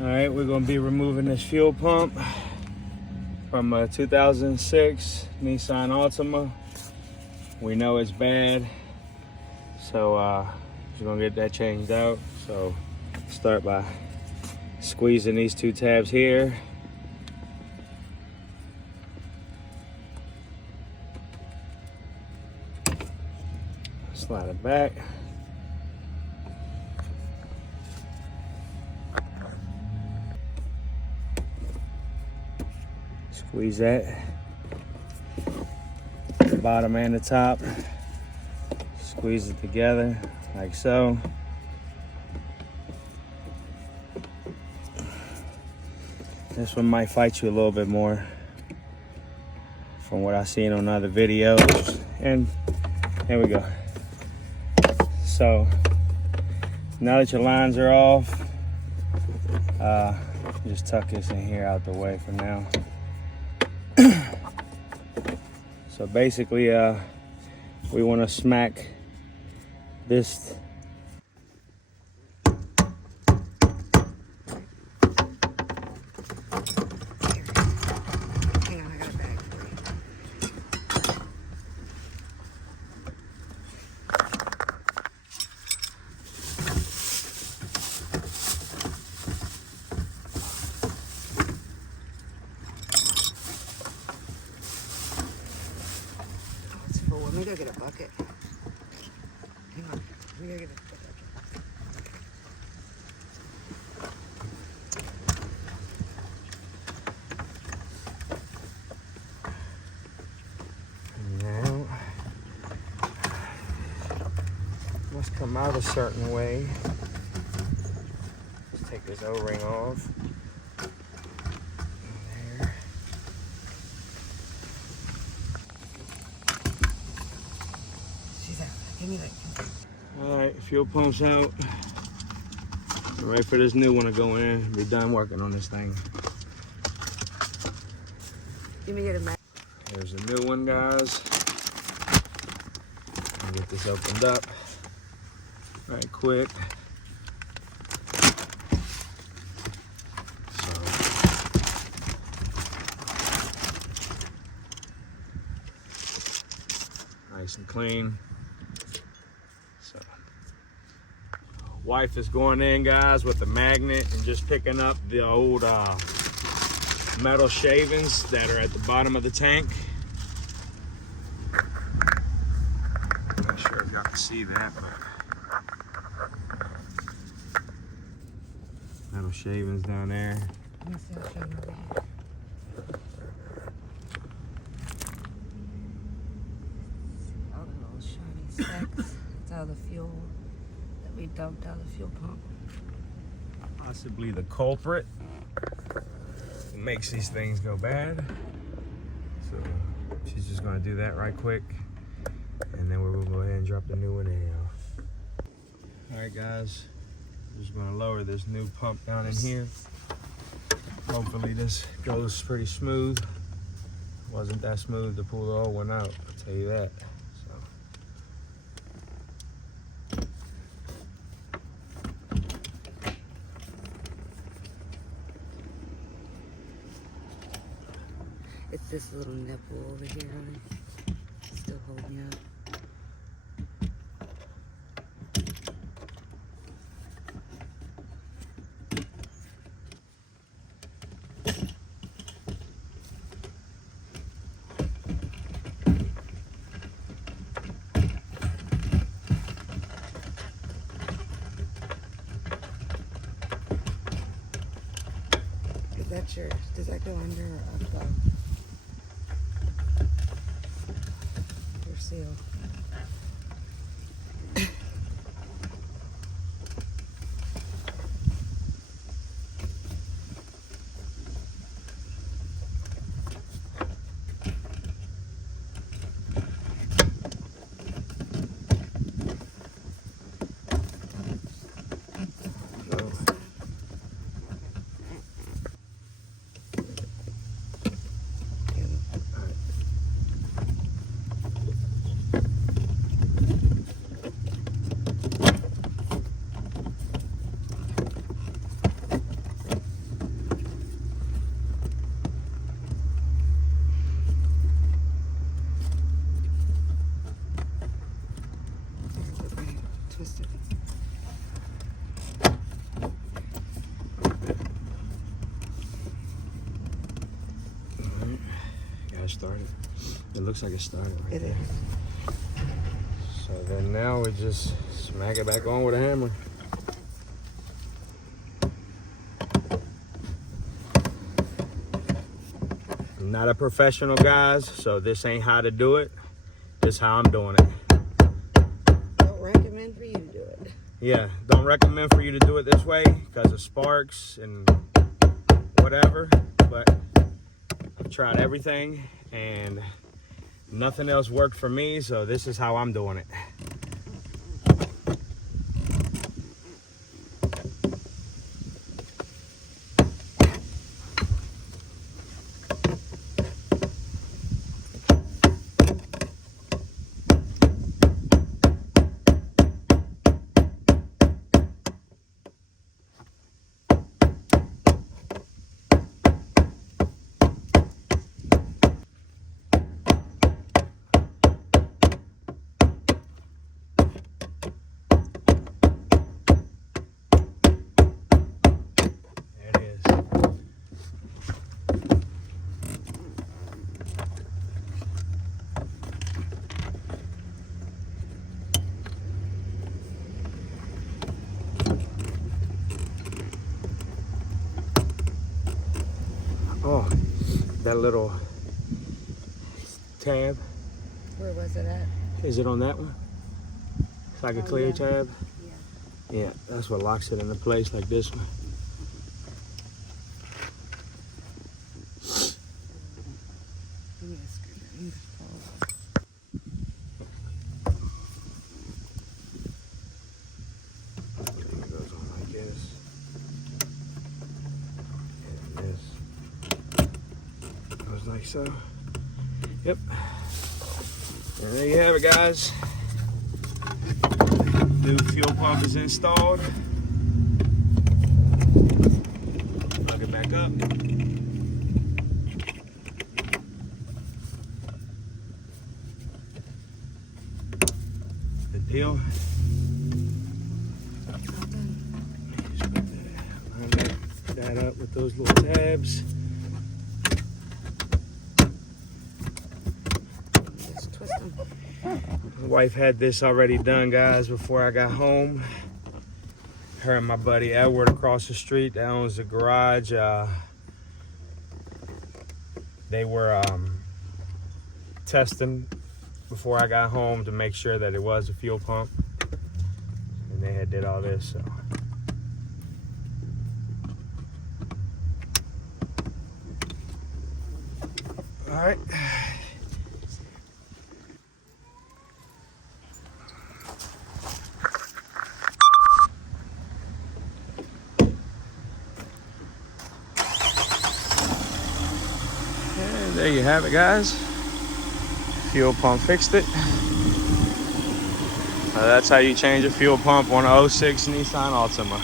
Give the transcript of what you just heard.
All right, we're gonna be removing this fuel pump from a 2006 Nissan Altima. We know it's bad, so we're gonna get that changed out. So start by squeezing these two tabs here. Slide it back. Squeeze that, the bottom and the top. Squeeze it together like so. This one might fight you a little bit more from what I've seen on other videos. And there we go. So now that your lines are off, just tuck this in here out the way for now. So basically, we want to smack this. Hang on, I got a bag for you. Let me go get a bucket. Hang on. Let me go get a bucket. Now, must come out a certain way. Let's take this O-ring off. There. Give me that. All right, fuel pump's out. All right, for this new one to go in, be done working on this thing. Give me your mag. There's a new one, guys. I'll get this opened up right quick. So, nice and clean. So, wife is going in, guys, with the magnet and just picking up the old metal shavings that are at the bottom of the tank. I'm not sure if y'all can see that, but metal shavings down there. Let me see, I'll show you over here. All the little shiny specks. It's all the fuel that we dumped out of the fuel pump. Possibly the culprit that makes these things go bad. So she's just gonna do that right quick, and then we're gonna go ahead and drop the new one in. All right, guys, we're just gonna lower this new pump down in here. Hopefully this goes pretty smooth. Wasn't that smooth to pull the old one out, I'll tell you that. It's this little nipple over here, honey. It's still holding up. Is that yours? Does that go under or above? Your seal. twist it. Alright. Got it started. It looks like it started right It there. is. So then now we just smack it back on with a hammer. I'm not a professional, guys, so this ain't how to do it. This is how I'm doing it. Don't recommend for you to do it. Yeah, don't recommend for you to do it this way because of sparks and whatever, but I've tried everything and nothing else worked for me, so this is how I'm doing it. Oh, that little tab, Where was it at? is it on that one? It's like a clear yeah. tab? Yeah. Yeah, that's what locks it into place like this one. I need a screwdriver. It goes on like this. And this goes like so. Yep. And there you have it, guys. New fuel pump is installed. Plug it back up. Good deal. Just put line that up with those little tabs. Just twist them. My wife had this already done, guys, before I got home. Her and my buddy Edward across the street that owns the garage, they were testing before I got home to make sure that it was a fuel pump. And they had did all this, so. All right. And there you have it, guys. Fuel pump fixed it. That's how you change a fuel pump on an 06 Nissan Altima.